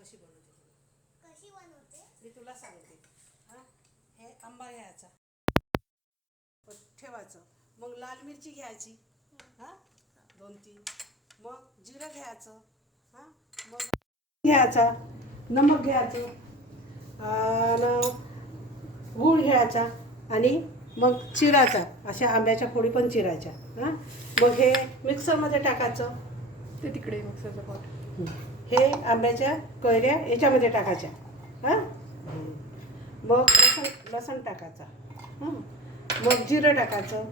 कशी बनवते कशी बनवते मी तुला सांगते. हां, हे आंबा घ्यायचा, ठेवायचं. मग लाल मिरची घ्यायची, हां, 2-3. मग जिरं घ्यायचं, हां. मग घ्यायचा, नमक घ्यायचं, आणि गूळ घ्यायचा, आणि मग चिरायचा. अशा आंब्याच्या फोडी पण चिरायच्या. हां, मग हे मिक्सरमध्ये टाकायचं. ते तिकडे मिक्सरचं पॉट. हे आंब्याच्या कैऱ्या याच्यामध्ये टाकायच्या. हां, मग लसण टाकायचा. हां, मग जिरं टाकायचं,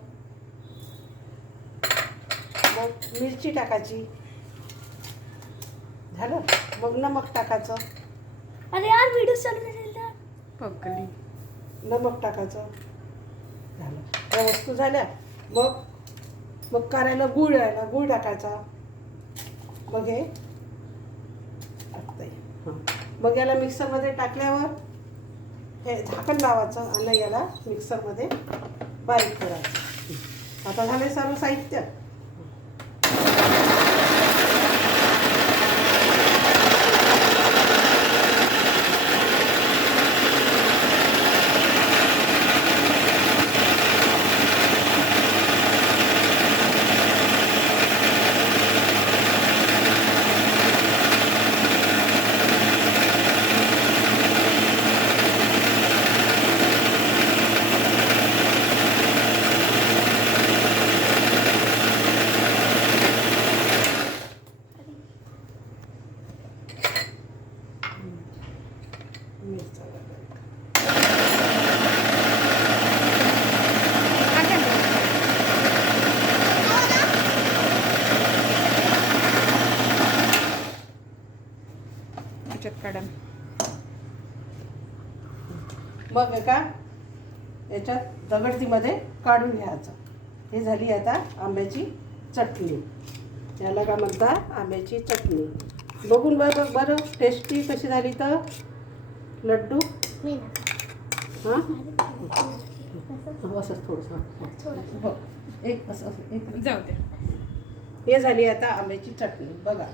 मग मिरची टाकायची. झालं. मग नमक टाकायचं. अरे यार व्हिडिओ चालू राहिला. पगली. नमक टाकायचं. झालं. या वस्तू झाल्या. मग मग करायला गूळ टाकायचा. मग हे टाकतंय. हां, मग याला मिक्सरमध्ये टाकल्यावर हे झाकण लावायचं आणि याला मिक्सरमध्ये बारीक करायचं. आता झाले सर्व साहित्य. त्याच्यात काढा. मग एका याच्यात दगडतीमध्ये काढून घ्यायचं. हे झाली आता आंब्याची चटणी. याला का म्हणता, आंब्याची चटणी. बघून बरं टेस्टी कशी झाली तर लड्डू. हां, असंच थोडंसं. हो, एक असं एक. जाऊ द्या. हे झाली आता आंब्याची चटणी. बघा.